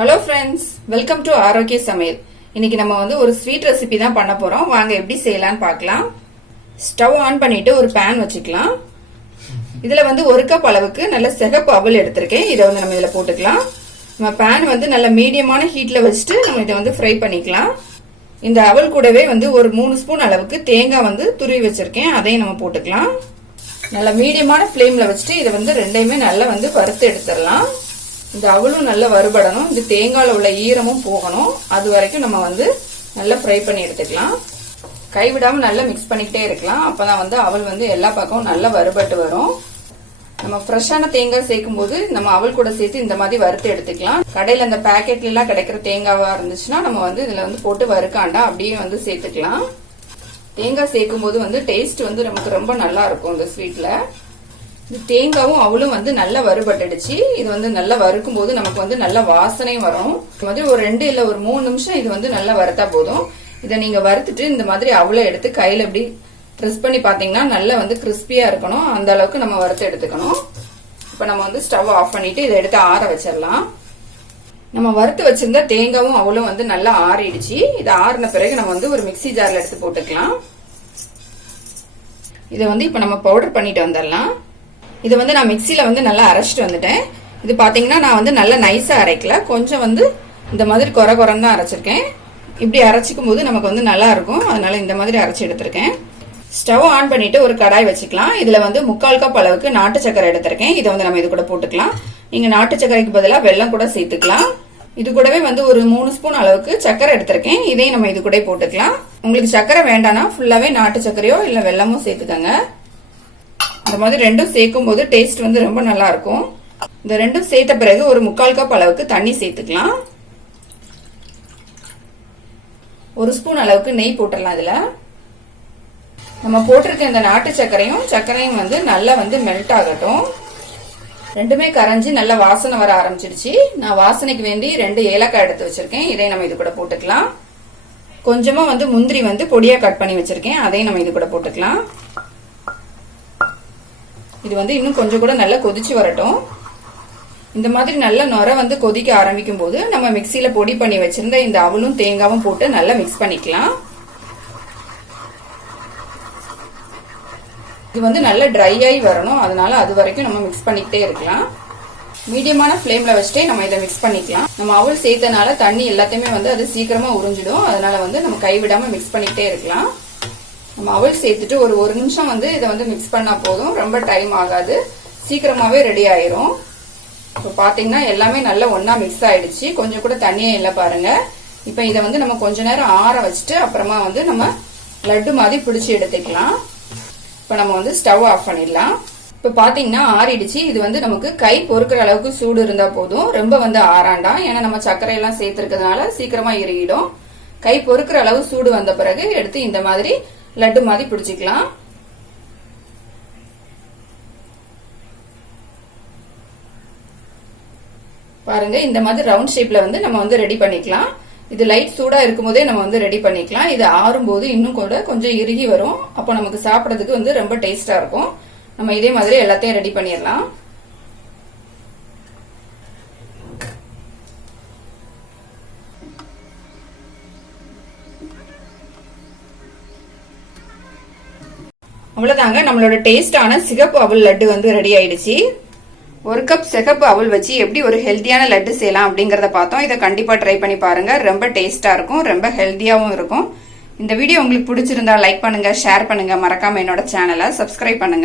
Hello friends, welcome to ஆரோக்கிய சமையல். இன்னைக்கு நம்ம ஒரு ஸ்வீட் ரெசிபி தான் பண்ண போறோம். வாங்க எப்படி செய்யலாம்னு பார்க்கலாம். ஸ்டவ் ஆன் பண்ணிட்டு ஒரு பேன் வச்சுக்கலாம். இதுல ஒரு கப் அளவுக்கு நல்ல சிகப்பு அவல் எடுத்திருக்கேன். இதை நம்ம இதுல போட்டுக்கலாம். நம்ம பேன் நல்ல மீடியமான ஹீட்ல வச்சுட்டு நம்ம இதை ஃப்ரை பண்ணிக்கலாம். இந்த அவல் கூடவே ஒரு 3 ஸ்பூன் அளவுக்கு தேங்காய் துருவி வச்சிருக்கேன். அதையும் நம்ம போட்டுக்கலாம். நல்ல மீடியமான ஃப்ளேம்ல வச்சுட்டு இதை ரெண்டையுமே நல்லா வறுத்து எடுத்துடலாம். இந்த அவலும் நல்லா வறுபடணும். இந்த தேங்காயில உள்ள ஈரமும் போகணும். அது வரைக்கும் நம்ம நல்லா ஃப்ரை பண்ணி எடுத்துக்கலாம். கைவிடாம நல்லா மிக்ஸ் பண்ணிக்கிட்டே இருக்கலாம். அப்பதான் அவல் எல்லா பக்கமும் நல்லா வறுபட்டு வரும். நம்ம ஃப்ரெஷ்ஷான தேங்காய் சேர்க்கும் போது நம்ம அவல் கூட சேர்த்து இந்த மாதிரி வறுத்து எடுத்துக்கலாம். கடையில அந்த பேக்கெட்ல எல்லாம் கிடைக்கிற தேங்காவா இருந்துச்சுன்னா நம்ம இதுல போட்டு வறுக்காண்டா அப்படியே சேர்த்துக்கலாம். தேங்காய் சேர்க்கும் போது டேஸ்ட் நமக்கு ரொம்ப நல்லா இருக்கும். இந்த ஸ்வீட்ல தேங்காவும் அவளும் நல்லா வறுபட்டுடுச்சு. இது நல்லா வறுக்கும் போது நமக்கு நல்ல வாசனையும் வரும். ஒரு 2 இல்ல ஒரு 3 நிமிஷம் இது நல்லா வறுத்தா போதும். இதை நீங்க வறுத்துட்டு இந்த மாதிரி அவளை எடுத்து கையில எப்படி ப்ரெஸ் பண்ணி பாத்தீங்கன்னா நல்லா கிறிஸ்பியா இருக்கணும். அந்த அளவுக்கு நம்ம வறுத்து எடுத்துக்கணும். இப்ப நம்ம ஸ்டவ் ஆஃப் பண்ணிட்டு இதை எடுத்து ஆற வச்சிடலாம். நம்ம வறுத்து வச்சிருந்த தேங்காவும் அவளும் நல்லா ஆறிடுச்சு. இது ஆறின பிறகு நம்ம ஒரு மிக்சி ஜார்ல எடுத்து போட்டுக்கலாம். இதை இப்ப நம்ம பவுடர் பண்ணிட்டு வந்துடலாம். இதை நான் மிக்சியில நல்லா அரைச்சிட்டு வந்துட்டேன். இது பாத்தீங்கன்னா நான் நல்லா நைஸா அரைக்கல, கொஞ்சம் இந்த மாதிரி கொர கொரன்னு தான் அரைச்சிருக்கேன். இப்படி அரைச்சிக்கும் போது நமக்கு நல்லா இருக்கும். அதனால இந்த மாதிரி அரைச்சி எடுத்திருக்கேன். ஸ்டவ் ஆன் பண்ணிட்டு ஒரு கடாய் வச்சுக்கலாம். இதுல 3/4 கப் அளவுக்கு நாட்டு சக்கரை எடுத்திருக்கேன். இதை நம்ம இது கூட போட்டுக்கலாம். நீங்க நாட்டு சக்கரைக்கு பதிலாக வெல்லம் கூட சேர்த்துக்கலாம். இது கூடவே ஒரு 3 ஸ்பூன் அளவுக்கு சக்கரை எடுத்திருக்கேன். இதையும் நம்ம இது கூட போட்டுக்கலாம். உங்களுக்கு சக்கரை வேண்டாம்னா ஃபுல்லாவே நாட்டு சக்கரையோ இல்ல வெல்லமோ சேர்த்துக்கங்க. இந்த மாதிரி ரெண்டும் சேர்க்கும் போது டேஸ்ட் ரொம்ப நல்லா இருக்கும். இந்த ரெண்டும் சேர்த்த பிறகு ஒரு 3/4 கப் அளவுக்கு தண்ணி சேர்த்துக்கலாம். 1 ஸ்பூன் அளவுக்கு நெய் போட்டுடலாம். இதுல நம்ம போட்டிருக்க இந்த நாட்டு சர்க்கரையும் நல்லா மெல்ட் ஆகட்டும். ரெண்டுமே கரைஞ்சி நல்லா வாசனை வர ஆரம்பிச்சிடுச்சு. நான் வாசனைக்கு வேண்டி 2 ஏலக்காய் எடுத்து வச்சிருக்கேன். இதை நம்ம இது கூட போட்டுக்கலாம். கொஞ்சமா முந்திரி பொடியா கட் பண்ணி வச்சிருக்கேன். அதையும் நம்ம இது கூட போட்டுக்கலாம். இது இன்னும் கொஞ்சம் கூட நல்லா கொதிச்சு வரட்டும். இந்த மாதிரி நல்ல நுர கொதிக்க ஆரம்பிக்கும் போது நம்ம மிக்சியில பொடி பண்ணி வச்சிருந்த இந்த அவலும் தேங்காவும் போட்டு நல்லா மிக்ஸ் பண்ணிக்கலாம். இது நல்லா ட்ரை ஆகி வரணும். அதனால அது வரைக்கும் நம்ம மிக்ஸ் பண்ணிக்கிட்டே இருக்கலாம். மீடியமான ஃப்ளேம்ல வச்சுட்டே நம்ம இதை மிக்ஸ் பண்ணிக்கலாம். நம்ம அவல் சேர்த்தனால தண்ணி எல்லாத்தையுமே அது சீக்கிரமா உறிஞ்சிடும். அதனால நம்ம கைவிடாம மிக்ஸ் பண்ணிக்கிட்டே இருக்கலாம். நம்ம அவல் சேர்த்துட்டு ஒரு 1 நிமிஷம் இதை மிக்ஸ் பண்ணா போதும். ரொம்ப டைம் ஆகாது, சீக்கிரமாவே ரெடி ஆயிரும். இப்போ பாத்தீங்கன்னா எல்லாமே நல்லா ஒன்னா மிக்ஸ் ஆயிடுச்சு. கொஞ்சம் கூட தண்ணியே இல்லை பாருங்க. இப்ப இதை நம்ம கொஞ்ச நேரம் ஆற வச்சுட்டு அப்புறமா நம்ம லட்டு மாதிரி பிடிச்சு எடுத்துக்கலாம். இப்ப நம்ம ஸ்டவ் ஆஃப் பண்ணிடலாம். இப்ப பாத்தீங்கன்னா ஆறிடுச்சு. இது நமக்கு கை பொறுக்கிற அளவுக்கு சூடு இருந்தா போதும். ரொம்ப ஆறாண்டாம். ஏன்னா நம்ம சர்க்கரை எல்லாம் சேர்த்திருக்கிறதுனால சீக்கிரமா இறுகிடும். கை பொறுக்கிற அளவு சூடு வந்த பிறகு எடுத்து இந்த மாதிரி லட்டு மாதிரி பிடிச்சிக்கலாம். பாருங்க, இந்த மாதிரி ரவுண்ட் ஷேப்ல நம்ம ரெடி பண்ணிக்கலாம். இது லைட் சூடா இருக்கும் போதே நம்ம ரெடி பண்ணிக்கலாம். இது ஆறும் போது இன்னும் கூட கொஞ்சம் இறுகி வரும். அப்போ நமக்கு சாப்பிடறதுக்கு ரொம்ப டேஸ்டா இருக்கும். நம்ம இதே மாதிரி எல்லாத்தையும் ரெடி பண்ணிடலாம். அவ்வளவுதாங்க, நம்மளோட டேஸ்டான சிகப்பு அவல் லட்டு ரெடி ஆயிடுச்சு. 1 கப் சிகப்பு அவல் வச்சு எப்படி ஒரு ஹெல்த்தியான லட்டு செய்யலாம் அப்படிங்கறத பார்த்தோம். இதை கண்டிப்பா ட்ரை பண்ணி பாருங்க. ரொம்ப டேஸ்டா இருக்கும், ரொம்ப ஹெல்த்தியாவும் இருக்கும். இந்த வீடியோ உங்களுக்கு பிடிச்சிருந்தா லைக் பண்ணுங்க, ஷேர் பண்ணுங்க. மறக்காம என்னோட சேனலை சப்ஸ்கிரைப் பண்ணுங்க.